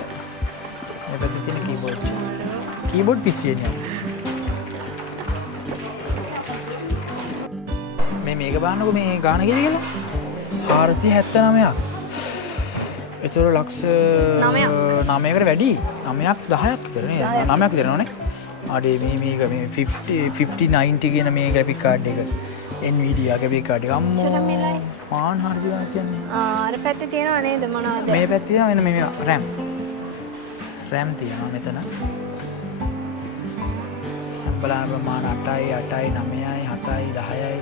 මේ පැත්තේ තියෙන කීබෝඩ් පිස්සිය නියම මේක බලන්නකො මේ ගාන කීයද කියලා 479ක් ඒතර ලක්ෂ 9කට වැඩි 9ක් 10ක් විතර නේද 9ක් විතර නෝනේ අඩේ මේක මේ 5090 කියන මේ graphic card එක Nvidia graphic card එක අම්මෝ මාන් 400 ගණන් කියන්නේ අර පැත්තේ තියෙනව නේද මොනවද මේ පැත්තේ තියෙනවා මෙන්න මේ RAM තියෙනවා මෙතන බලන්න ප්‍රමාණ 8යි 9යි 7යි 10යි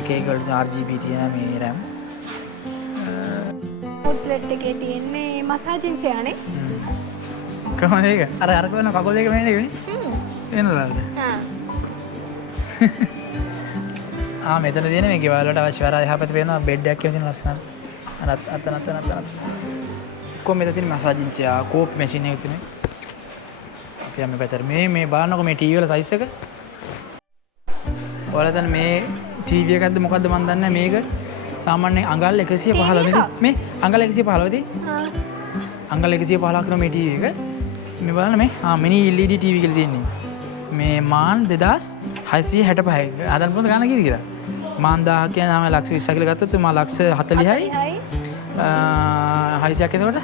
එක එක වලට RGB තියෙන මේ RAM outlet එකේ තියෙන්නේ මසාජින් චෙයානේ කොහොමද ඒක අර කරන කකුල් දෙක මේනේ වෙන්නේ එන්නද බලන්න මෙතන තියෙන මේ ගෙවල් වලට අවශ්‍ය වරා එහා පැත්තේ පේනවා බෙඩ් එකක් කියලා තියෙන ලස්සන අතන කොහොම මෙතන තියෙන මසාජින් චෙයා කෝප් මැෂින් එක තියෙන අපි යන්නේ පැත්තට මේ බලන්නකො මේ ටීවී වල සයිස් එක ඔයාලා දැන් මේ ටීවී එකක්ද මොකද්ද මන් දන්නේ මේක සාමාන්‍යයෙන් අඟල් 115 මේ අඟල් 115 දී අඟල් 115 කරන මේ ටීවී එක මේ බලන්න මේ මිනි LED ටීවී කියලා තියෙන්නේ මේ මාන් 2665 ආදන් පොත ගන්න කීයද කියලා මාන් 1000 කියන්නේ තමයි ලක්ෂ 20 කියලා ගත්තොත් මා ලක්ෂ 40යි 600ක් එතකොට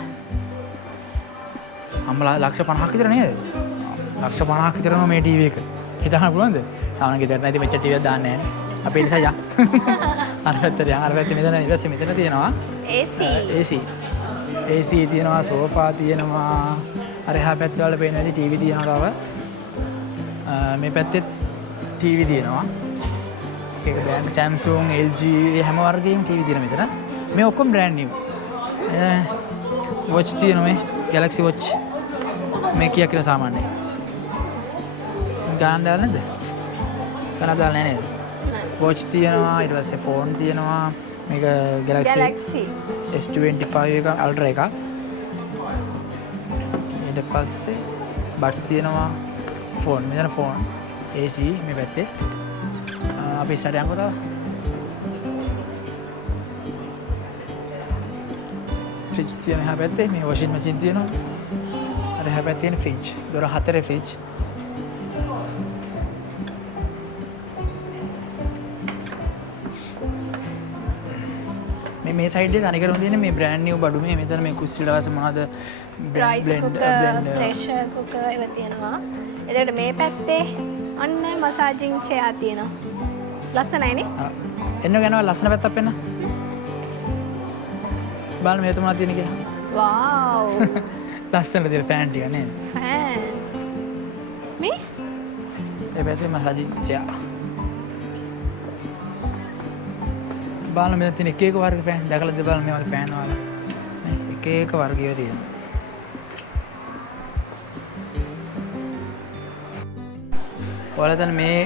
අම්මලා ලක්ෂ 50ක් විතර නේද ලක්ෂ 50ක් විතර මේ ටීවී එක හිතන්න පුළුවන්ද සාමාන්‍ය ගෙදර නැති මෙච්චර ටීවී එකක් දාන්නේ නැහැ අපේ නිසා යා අර පැත්තට අර පැත්තේ මෙතන ඊපස්සේ මෙතන තියෙනවා AC තියෙනවා සෝෆා තියෙනවා අර එහා පැත්තේ වල පේන විදිහට ටීවී තියෙනවා තව මේ පැත්තේ ටීවී තියෙනවා එක බෑන්ඩ් Samsung LG හැම වර්ගයකින් ටීවී තියෙනවා මෙතන මේ ඔක්කොම brand new watch තියෙනවා මේ Galaxy watch මේ කීයක් කියලා සාමාන්‍යයෙන් ගාන දාලා නැද්ද ගාන දාලා නැහැ නේද watch තියෙනවා ඊට පස්සේ phone තියෙනවා මේක Galaxy S25 එක Ultra එක ඊට පස්සේ buds තියෙනවා phone මෙතන phone AC මේ පැත්තේ අපි ඉස්සරහ යනකොට fridge තියෙන එහා පැත්තේ මේ washing machine තියෙනවා අර එහා පැත්තේ තියෙන fridge දොර හතරේ fridge මේ සයිඩ් එකේ අනිකරම තියෙන මේ brand new බඩු මේ මෙතන මේ කුස්සියට අවශ්‍ය මොනවද rice cooker pressure cooker ඒවා තියෙනවා එතකොට මේ පැත්තේ අන්න මසාජින් චෙයා තියෙනවා ලස්සනයිනේ එන්න යනවා ලස්සන පැත්තක් පෙන්න බලන්න මේ තුමා තියෙන කියලා wow ලස්සන තියෙන ෆෑන් ටික නේද ෆෑන් මේ ඒ පැත්තේ මසාජින් චෙයා බලන්න මෙතන තියෙන එක එක වර්ග ෆෑන් දැකලාද බලන්න මේ වගේ ෆෑන් වල එක එක වර්ගය තියෙනවා. ඔයාලා දැන් මේ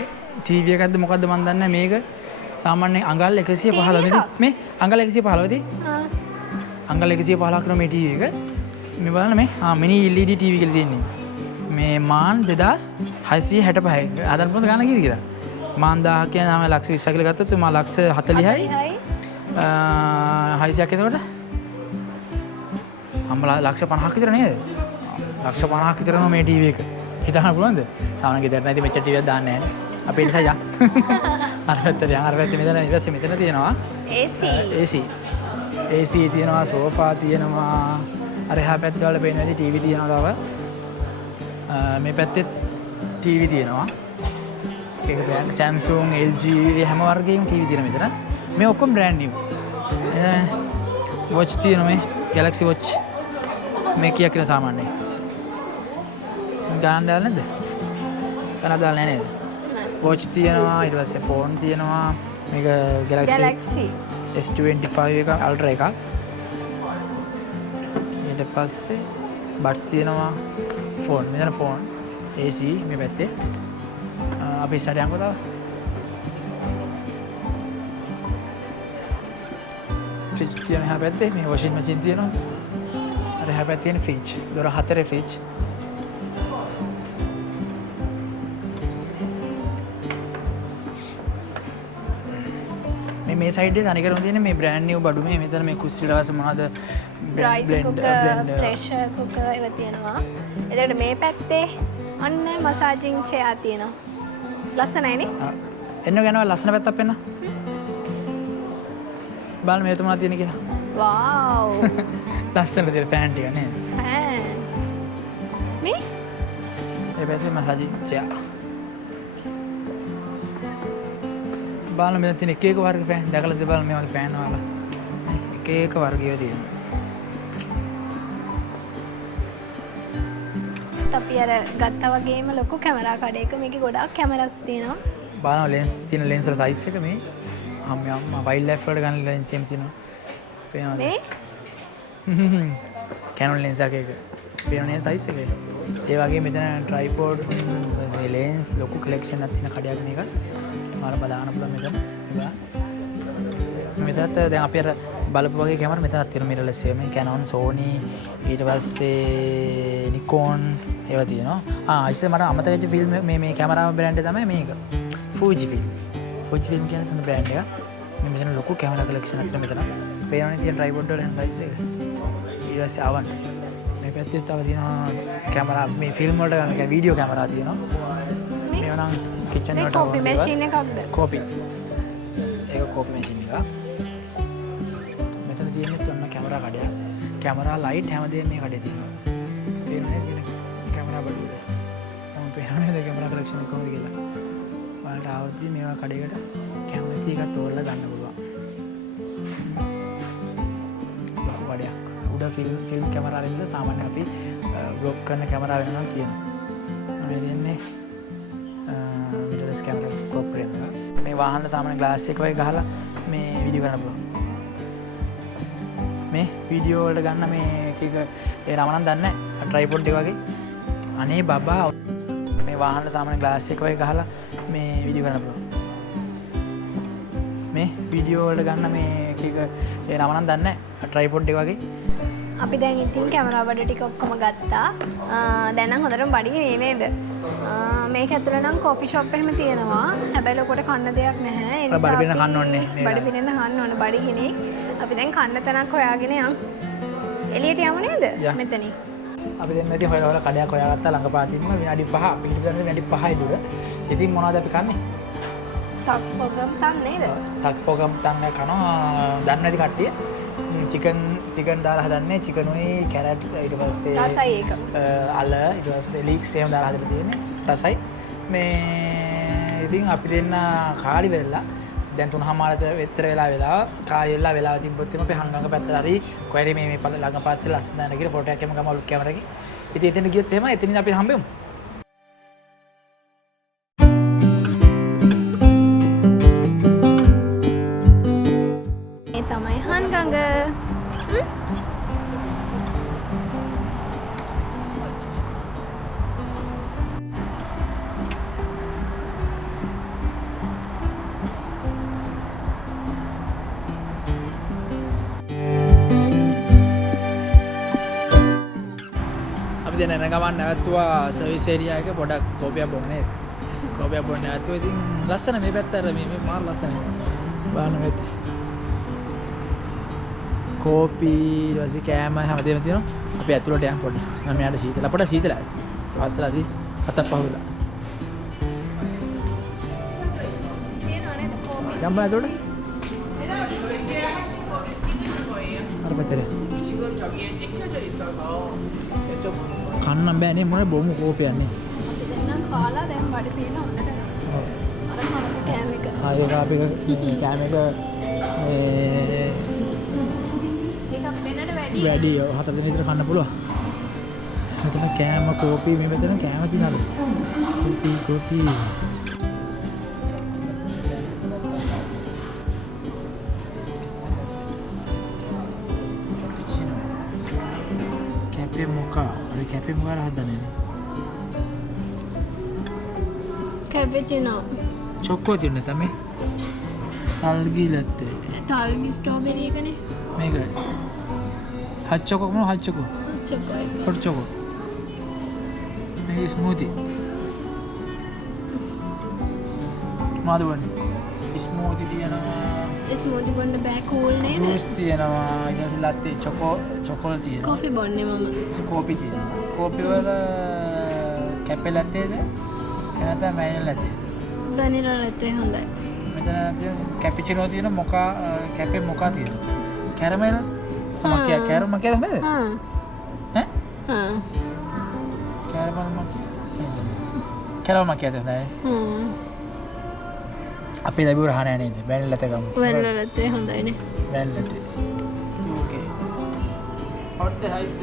ටීවී එකක්ද මොකද්ද මන් දන්නේ නැහැ මේක සාමාන්‍යයෙන් අඟල් 115 මේ අඟල් 115 අඟල් 115 කරන මේ ටීවී එක මේ බලන්න මේ මිනි LED ටීවී කියලා තියෙන්නේ. මේ මාන් 2665 හදන්න පුළුවන් ගාන කීයද කියලා. මාන් 1000 කියන්නේ තමයි ලක්ෂ 20 කියලා ගත්තොත් මා ලක්ෂ 40යි 600ක් එතකොට අම්මලා ලක්ෂ 50ක් විතර නේද? ලක්ෂ 50ක් විතර නෝ මේ ටීවී එක. හිතන්න පුළුවන්ද? සාමාන්‍ය ගෙදර නැති මෙච්චර ටීවීයක් දාන්නේ නැහැ. අපේ නිසා යා. අර පැත්තට යන් අර පැත්තේ මෙතන ඊට පස්සේ මෙතන තියෙනවා AC තියෙනවා සෝෆා තියෙනවා අර එහා පැත්තේ වල පේන විදිහට ටීවී තියෙනවා තව මේ පැත්තේ ටීවී තියෙනවා ඒක බෑන්ඩ් Samsung LG හැම වර්ගයකම ටීවී තියෙනවා මෙතන මේ ඔක්කොම බ්‍රෑන්ඩ් නිව් watch තියෙනවා මේ Galaxy watch මේ කීයක් කියලා සාමාන්‍යයෙන් ගාන දාලා නැද්ද ගාන දාලා නැහැ නේද watch තියෙනවා ඊට පස්සේ ෆෝන් තියෙනවා මේක Galaxy S25 එක අල්ට්‍රා එකක් ඊට පස්සේ බඩ්ස් තියෙනවා ෆෝන් මෙතන ෆෝන් AC මේ පැත්තේ අපි ඉස්සරහ යන්කෝ තව ෆ්‍රිජ් තියෙනවා එහා පැත්තේ මේ වොෂින් මැෂින් තියෙනවා අර එහා පැත්තේ තියෙන ෆ්‍රිජ් දොර හතරේ ෆ්‍රිජ් මේ සයිඩ් එකේ තනිකරම තියෙන මේ බ්‍රෑන්ඩ් නිව් බඩු මේ මෙතන මේ කුස්සියට වස මොනවද රයිස් කුකර් ප්‍රෙෂර් කුකර් ඒවා තියෙනවා. එතකොට මේ පැත්තේ අන්න මසාජින් චෙයා තියෙනවා. ලස්සනයිනේ. එන්න ගනවා ලස්සන පැත්තක් පෙන්න. බලන්න මේ තුමලා තියෙන කියලා. වව්. ලස්සන තියෙන පෑන් ටික නේද? පෑන්. මේ? ඒ පැත්තේ මසාජින් චෙයා. බලන්න මෙතන තියෙන එක එක වර්ග ෆෑන් දැකලාද බලන්න මේ වගේ ෆෑන් වල එක එක වර්ගය තියෙනවා. අපි අර ගත්තා වගේම ලොකු කැමරා කඩේක මේකේ ගොඩාක් කැමරාස් තියෙනවා. බලන්න ලෙන්ස් තියෙන ලෙන්ස් වල සයිස් එක මේ අම්මා වයිල්ඩ් ලයිෆ් වලට ගන්න ලෙන්ස් එකක් තියෙනවා. පේනවද? මේ Canon ලෙන්ස් එකක පේනවනේ සයිස් එක. ඒ වගේ මෙතන ට්‍රයිපෝඩ් ලෙන්ස් ලොකු කලෙක්ෂන් එකක් තියෙන කඩයක් මේක. මාර බලන්න පුළුවන් මෙතන. මෙතනත් දැන් අපි අර බලපු වගේ කැමරා මෙතනත් තියෙනවා මිරර්ලස් එක. මේ Canon, Sony ඊට පස්සේ Nikon ඒවා තියෙනවා. ඉතින් මට අමතක වෙච්ච ෆිල්ම් මේ කැමරාව බ්‍රෑන්ඩ් එක තමයි මේක. Fujifilm. Fujifilm කියන තුන බ්‍රෑන්ඩ් එක. මේ මෙතන ලොකු කැමරා කලෙක්ෂන් එකක් තියෙනවා මෙතන. පේනවනේ තියෙන ට්‍රයිපෝඩ් වල සයිස් එක. ඊට පස්සේ ආවන් මේ පැත්තේ තව තියෙනවා කැමරා මේ ෆිල්ම් වලට ගන්න කියන්නේ වීඩියෝ කැමරා තියෙනවා. මේවා නම් කිචන් මේ වලට කෝපි මැෂින් එකක්ද? කෝපි. ඒක කෝපි මැෂින් එක. මෙතන තියෙන්නේ තුන කැමරා කඩයක්. කැමරා ලයිට් හැමදේම මේ කඩේ තියෙනවා. පේන්නේ තියෙන කැමරා බඩුව. මම පේන්නේ නේද කැමරා කලෙක්ෂන් එක කොහොමද කියලා. ඔයාලට ආවොත් මේවා කඩේකට කැමති එකක් තෝරලා ගන්න පුළුවන්. ලොකු කඩයක්. උඩ ෆිල්ම් කැමරා වලින් සාමාන්‍ය අපි බ්ලොග් කරන කැමරා වෙනවා කියනවා. මේ තියෙන්නේ මිරර්ලස් කැමරා ක්‍රොප් එක. මේ වාහන සාමාන්‍ය ග්ලාස් එක වගේ ගහලා මේ වීඩියෝ කරන්න පුළුවන්. මේ වීඩියෝ වලට ගන්න මේ එක ඒ නම නම් දන්නේ නැහැ. ට්‍රයිපොඩ් එක වගේ. අනේ බබා මේ වාහන සාමාන්‍ය ග්ලාස් එක වගේ ගහලා මේ වීඩියෝ කරන්න පුළුවන්. මේ වීඩියෝ වලට ගන්න මේ එක ඒ නම නම් දන්නේ නැහැ. ට්‍රයිපොඩ් එක වගේ. අපි දැන් ඉතින් කැමරා බඩ ටික ඔක්කොම ගත්තා. දැන් නම් හොඳටම බඩගිනේ නේද? මේක ඇතුළේ නම් කොෆි ෂොප් එහෙම තියෙනවා. හැබැයි ලොකුවට කන්න දෙයක් නැහැ. ඒ නිසා බඩ පිරෙන කන්න ඕනේ. බඩ පිරෙන කන්න ඕනේ බඩගිනේ. අපි දැන් කන්න තැනක් හොයාගෙන යන්. එළියට යමු නේද? මෙතනින්. අපි දැන් නැති හොයලා කඩයක් හොයාගත්තා ළඟපාතින්ම විනාඩි 5 අපි හිටියද විනාඩි 5යි දුර. ඉතින් මොනවද අපි කන්නේ? තක්පොගම් තන් නේද? තක්පොගම් තන් කනවා දන්නේ නැති කට්ටිය. චිකන් දාලා හදන්නේ චිකනුයි කැරට් ඊට පස්සේ රසයි ඒක. අල ඊට පස්සේ ලීක්ස් එහෙම දාලා හදලා තියෙන්නේ. රසයි. මේ ඉතින් අපි දෙන්න කාලි වෙලා දැන් 3:00 විතර වෙලා කාලි වෙලා තිබ්බොත් එimhe අපි හංගංග පැත්තට හරි කොහෙද මේ ළඟ පාත්තේ ලස්සන දැන කියලා ෆොටෝ එකක් එම ගම ඔලුත් කැමරාවකින්. ඉතින් එතන ගියොත් එහෙම එතනින් අපි හම්බෙමු. ඉතින් එන ගමන් නැවතුවා සර්විස් ඒරියා එක පොඩක් කෝපියක් බොන්නේ. කෝපියක් බොන්න නැවතුවා ඉතින් ලස්සන මේ පැත්ත අර මේ මාර ලස්සනයි. බලන්න මෙත්. කෝපි ඊට පස්සේ කෑම හැමදේම තියෙනවා. අපි ඇතුළට යන්න පොඩ්ඩක්. මම යාට සීතල අපට සීතලයි. පාසලදී අතක් පහුලා. යම් බෑ ඇතුළට. අර පැත්තේ. කන්නම් බෑනේ මොනේ බොමු කෝපියන්නේ. දැන් කාලා දැන් බඩ පේන හොඳට. අර කනක කෑම එක. ඒක අපි කෑම එක ඒක අපි දෙන්නට වැඩි. වැඩි 4 දින විතර කන්න පුළුවන්. මෙතන කෑම කෝපි මේ මෙතන කෑම තියනලු. කෝපි. කැපේ මොකා? අර කැපේ මොකා හදන්නේ? කැපචිනෝ. චොක්කෝ තියන්නේ තමයි. සල්ගි ලැත්තේ. තල්ගි ස්ට්‍රෝබෙරි එකනේ. මේක. හත් චොකෝ මොන හත් චොකෝ? චොකෝ. හොට් චොකෝ. මේ ස්මූති. මාද වන්නේ. ස්මූති තියෙනවා. ස්මූති බොන්න බෑ කූල් නේද? ජූස් තියෙනවා. ඊට පස්සේ ලැත්තේ චොකෝල තියෙනවා. කොෆි බොන්නේ මම. කෝපි තියෙනවා. කෝපි වල කැපේ ලැත්තේද? එහෙනම් මැනිලා ලැත්තේ. වැනිලා ලැත්තේ හොඳයි. මෙතන තියෙන කැපිචිනෝ තියෙන මොකා කැපේ මොකා තියෙනවා. කැරමල් මකියා කැරමල් කියලා නේද? හා. ඈ? හා. කැරමල් මකියාද හොඳයි. අපේ දබුර හානේ නේද? වැනිලා ලැත්ත ගමු. වැනිලා ලැත්තේ හොඳයිනේ. වැනිලා ලැත්තේ. ඕකේ. හොට් හයිස්ද?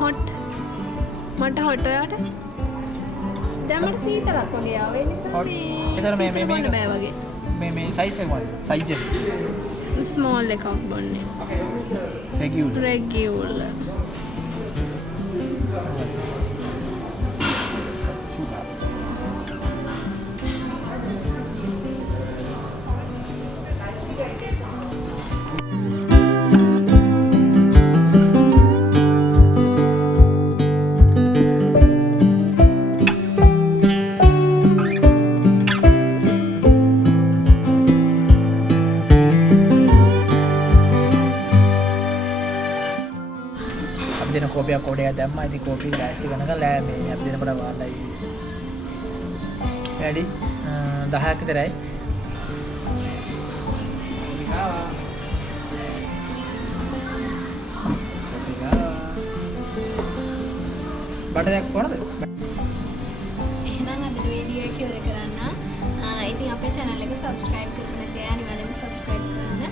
හොට්. මට හොට් ඔයාට? දැන් මට සීතලක් වගේ ආවේ නිසා හොට්. ඒතර මේ බොන්න බෑ වගේ. මේ සයිස් එක මොකද? සයිස් එක. ස්මෝල් එකක් බොන්නේ. රෙගියුලර්. රෙගියුලර්. දෙන කෝපියක් කොඩයක් දැම්මා. ඉතින් කෝපි ගෑස්ටි කරනකල් ලෑ මේ අපි දෙන පොඩ වාලයි. වැඩි 10ක් විතරයි. බඩයක් කොහොමද? එහෙනම් අද වීඩියෝ එක ඉවර කරන්න. ඉතින් අපේ channel එක subscribe කරන්න නැති අය අනිවාර්යයෙන්ම subscribe කරන්න.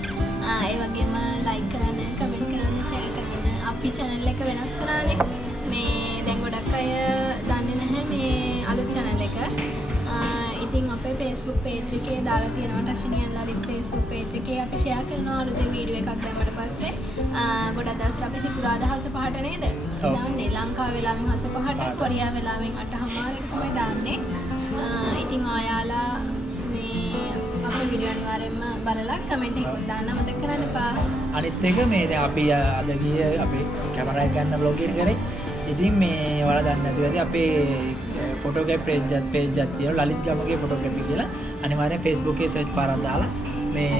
ඒ වගේම like කරන්න, comment කරන්න, share කරන්න. අපි channel එක වෙනස් කරානේ. මේ දැන් ගොඩක් අය දන්නේ නැහැ මේ අලුත් channel එක. ඉතින් අපේ Facebook page එකේ දාලා තියෙනවා ටෂිනියන් ලලිත් Facebook page එකේ අපි share කරනවා අලුතෙන් වීඩියෝ එකක් දැම්මට පස්සේ. ගොඩක් දවස් අපි සිකුරාදා හවස 5ට නේද? දාන්නේ ලංකාව වෙලාවෙන් හවස 5ට, කොරියාව වෙලාවෙන් 8:00ට තමයි දාන්නේ. ඉතින් ඔයාලා මේ අපේ වීඩියෝ අනිවාර්යයෙන්ම බලලා කමෙන්ට් එකක් දාන්න මතක කරන්න එපා. අනිත් එක මේ දැන් අපි අද ගියේ අපේ කැමරා එක ගන්න බ්ලොග් එක කරේ. ඉතින් මේ ඔයාලා දන්නේ නැතුව ඇති අපේ ෆොටෝග්‍රැෆි page එකක් තියෙනවා ලලිත් ගමගේ ෆොටෝග්‍රැෆි කියලා. අනිවාර්යෙන් Facebook එකේ search පාරක් දාලා මේ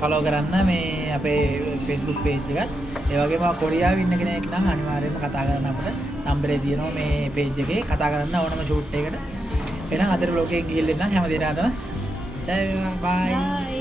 follow කරන්න මේ අපේ Facebook page එකත්. ඒ වගේම කොරියාවේ ඉන්න කෙනෙක් නම් අනිවාර්යයෙන්ම කතා කරන්න අපිට නම්බරේ තියෙනවා මේ page එකේ කතා කරන්න ඕනම shoot එකකට. එහෙනම් අද vlog එක ගිහින් දෙන්නම් හැම දිනකටම. bye. Bye.